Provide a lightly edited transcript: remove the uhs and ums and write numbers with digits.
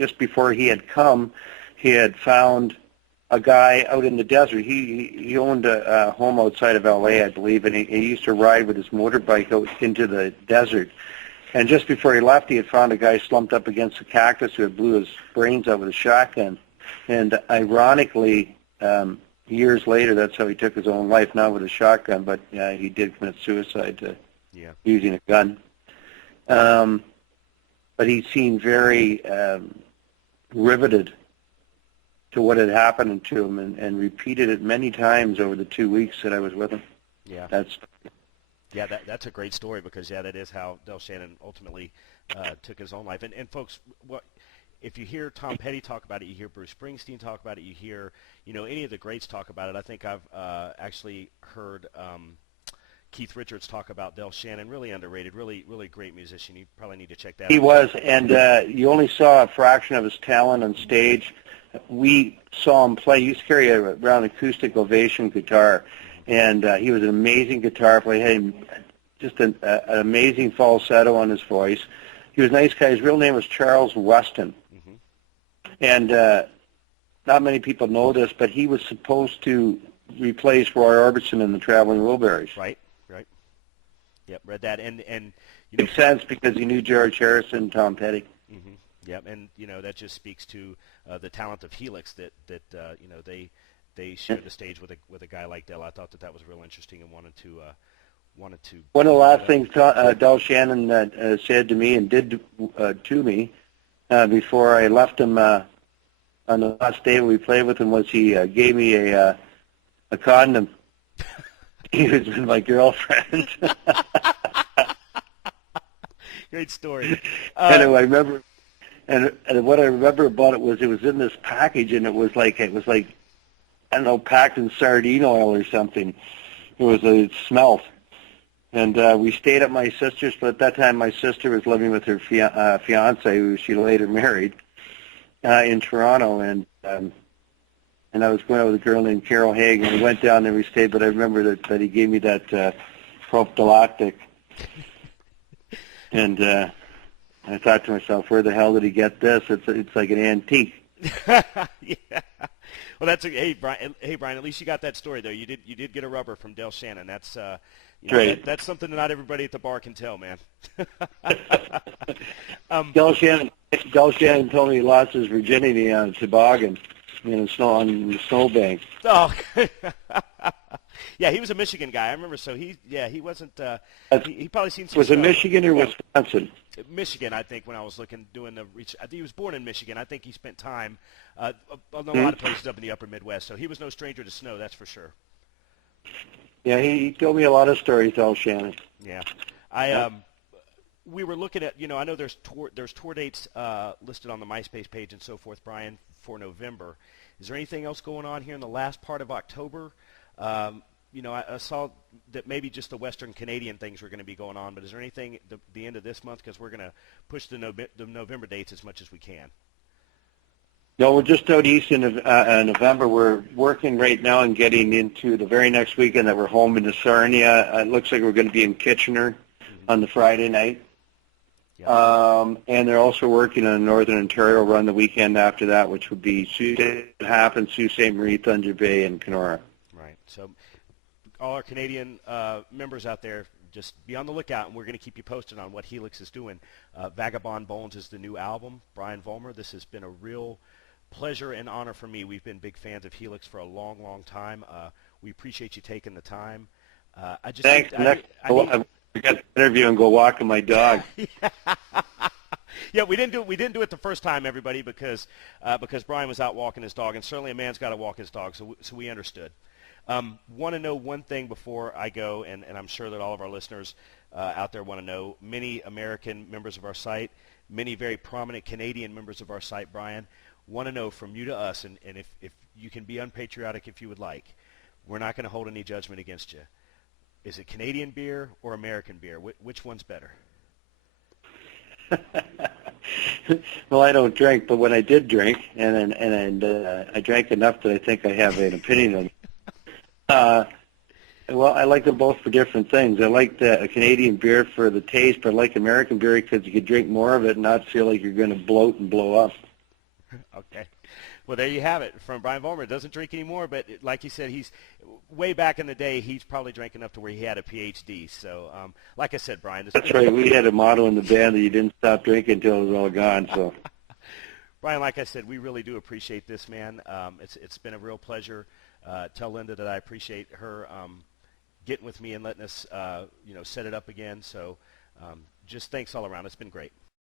just before he had come, he had found a guy out in the desert. He owned a home outside of L.A., I believe, and he used to ride with his motorbike out into the desert. And just before he left, he had found a guy slumped up against a cactus who had blew his brains out with a shotgun. And ironically, years later, that's how he took his own life, not with a shotgun, but he did commit suicide using a gun. But he seemed very riveted to what had happened to him, and repeated it many times over the 2 weeks that I was with him. Yeah. That's a great story, because that is how Del Shannon ultimately took his own life. And folks, if you hear Tom Petty talk about it, you hear Bruce Springsteen talk about it, you hear any of the greats talk about it. I think I've actually heard Keith Richards talk about Del Shannon. Really underrated, really great musician. You probably need to check that out. He was, and you only saw a fraction of his talent on stage. We saw him play. He used to carry around an acoustic Ovation guitar, and he was an amazing guitar player. He had just an amazing falsetto on his voice. He was a nice guy. His real name was Charles Weston, and not many people know this, but he was supposed to replace Roy Orbison in the Traveling Wilburys. Right. Yep, read that, and makes sense because he knew George Harrison and Tom Petty. Mm-hmm. Yep, and that just speaks to the talent of Helix that they shared the stage with a guy like Del. I thought that was real interesting, and wanted to. One of the last things Del Shannon said to me and did to me before I left him on the last day we played with him was he gave me a condom. He was with my girlfriend. Great story. And I remember, and what I remember about it was in this package, and it was like I don't know, packed in sardine oil or something. It smelled. And we stayed at my sister's, but at that time my sister was living with her fiance, who she later married, in Toronto, and I was going out with a girl named Carol Haig, and we went down there, we stayed, but I remember that he gave me that prophylactic, and I thought to myself, where the hell did he get this? It's like an antique. Yeah. Well, hey Brian. At least you got that story though. You did get a rubber from Del Shannon. That's that's something that not everybody at the bar can tell, man. Del Shannon told me he lost his virginity on a toboggan on the snowbank. Oh, yeah, he was a Michigan guy. I remember. So he wasn't. He probably seen some. Was it Michigan or Wisconsin? Michigan, I think. When I was doing the reach, I think he was born in Michigan. I think he spent time on a lot of places up in the upper Midwest. So he was no stranger to snow, that's for sure. Yeah, he told me a lot of stories, Del Shannon. Yeah, we were looking at. I know there's tour dates listed on the MySpace page and so forth, Brian, for November. Is there anything else going on here in the last part of October? I saw that maybe just the Western Canadian things were going to be going on, but is there anything at the end of this month? Because we're going to push the November dates as much as we can. No, we're just out east in November. We're working right now and getting into the very next weekend that we're home in Sarnia. It looks like we're going to be in Kitchener on the Friday night. Yeah. And they're also working on a Northern Ontario run the weekend after that, which would be Sault Ste. Marie, Thunder Bay, and Kenora. Right. So all our Canadian members out there, just be on the lookout, and we're going to keep you posted on what Helix is doing. Vagabond Bones is the new album. Brian Vollmer, this has been a real pleasure and honor for me. We've been big fans of Helix for a long, long time. We appreciate you taking the time. Thanks. I got the interview and go walking my dog. Yeah, we didn't do it the first time, everybody, because Brian was out walking his dog, and certainly a man's got to walk his dog, so we understood. Want to know one thing before I go, and I'm sure that all of our listeners out there want to know. Many American members of our site, many very prominent Canadian members of our site, Brian, want to know from you to us, and if you can be unpatriotic if you would like. We're not going to hold any judgment against you. Is it Canadian beer or American beer? Which one's better? Well, I don't drink, but when I did drink, and I drank enough that I think I have an opinion on it. Well, I like them both for different things. I like the Canadian beer for the taste, but I like American beer because you can drink more of it and not feel like you're going to bloat and blow up. Okay. Well, there you have it from Brian Vollmer. Doesn't drink anymore, but like he said, he's way back in the day, he's probably drank enough to where he had a PhD. So, like I said, Brian. That's right. We had a motto in the band that you didn't stop drinking until it was all gone. So, Brian, like I said, we really do appreciate this, man. It's been a real pleasure. Tell Linda that I appreciate her getting with me and letting us, set it up again. So, just thanks all around. It's been great.